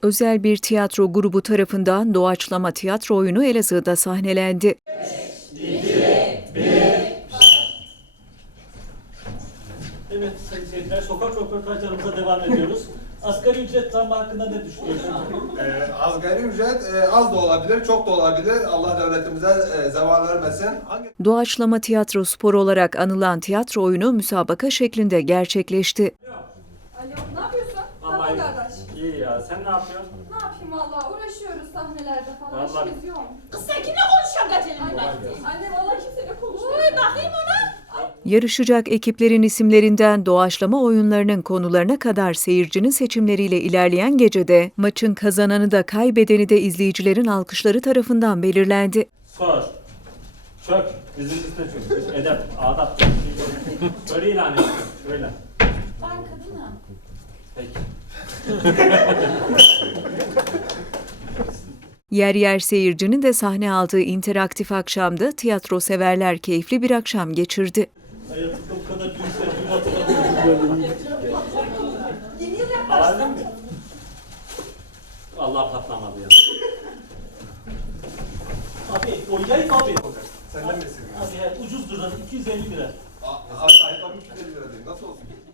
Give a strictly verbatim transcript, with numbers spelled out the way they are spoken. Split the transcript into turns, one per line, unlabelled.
Özel bir tiyatro grubu tarafından doğaçlama tiyatro oyunu Elazığ'da sahnelendi.
Evet sayın seyirciler, sokak röportajlarımıza devam ediyoruz. Asgari ücret zammı hakkında ne düşünüyorsunuz?
Ee, asgari ücret e, az da olabilir, çok da olabilir. Allah devletimize e, zeval vermesin. Hangi...
Doğaçlama tiyatro sporu olarak anılan tiyatro oyunu müsabaka şeklinde gerçekleşti.
Alo, ne yapıyorsun?
Vallahi
Tamam kardeş.
iyi ya, sen ne yapıyorsun?
Ne yapayım valla, uğraşıyoruz sahnelerde falan,
Vallahi-
işimiz yoğun.
Kız sen kimle konuşuyorsun gecenin
Anne,
vakti?
anne valla kimseyle konuşmuyor.
Uy bakayım ona.
Yarışacak ekiplerin isimlerinden doğaçlama oyunlarının konularına kadar seyircinin seçimleriyle ilerleyen gecede maçın kazananı da kaybedeni de izleyicilerin alkışları tarafından belirlendi.
Sor. Çök. Dizinin üstüne çök. Edep, adap. Böyle ilan et. Böyle.
Ben kadınım.
Peki.
Yer yer seyircinin de sahne aldığı interaktif akşamda tiyatro severler keyifli bir akşam geçirdi.
Hayatımda bu kadar büyük sevdiğimi hatırlamıyorum.
Yeni yıl yaklaştı.
Ağırdın mı? Allah patlamadı ya. Abi, oynayayım abi.
Senden mi istiyorsun?
Abi ya, ucuzdur lan, iki yüz elli lira.
Abi ayakkabı üç yüz elli lira değil. Nasıl olsun?